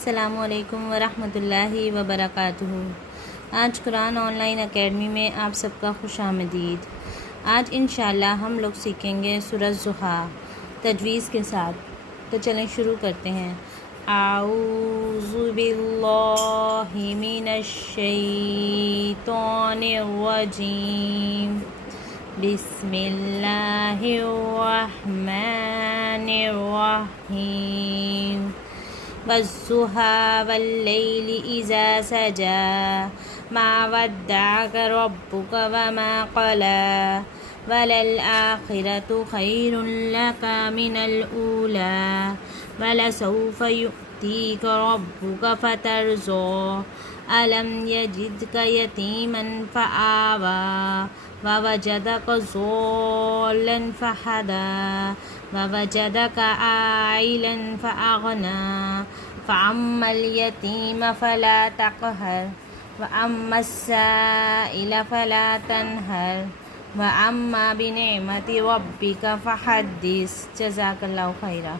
السلام علیکم ورحمۃ اللہ وبرکاتہ۔ آج قرآن آن لائن اکیڈمی میں آپ سب کا خوش آمدید۔ آج انشاءاللہ ہم لوگ سیکھیں گے سورۃ الضحی تجویز کے ساتھ۔ تو چلیں شروع کرتے ہیں۔ اعوذ باللہ من الشیطان الرجیم، بسم اللہ الرحمن الرحیم۔ والضحى والليل إذا سجى ما ودعك ربك وما قلى وللآخرة خير لك من الأولى ولسوف يؤتيك ربك فترضى ألم يجدك يتيما فآوى ووجدك ضالا فهدى ووجدك عائلا فأغنى فأما اليتيم فلا تقهر وأما السائل فلا تنهر وأما بنعمة ربك فحدث۔ جزاک اللہ خیر۔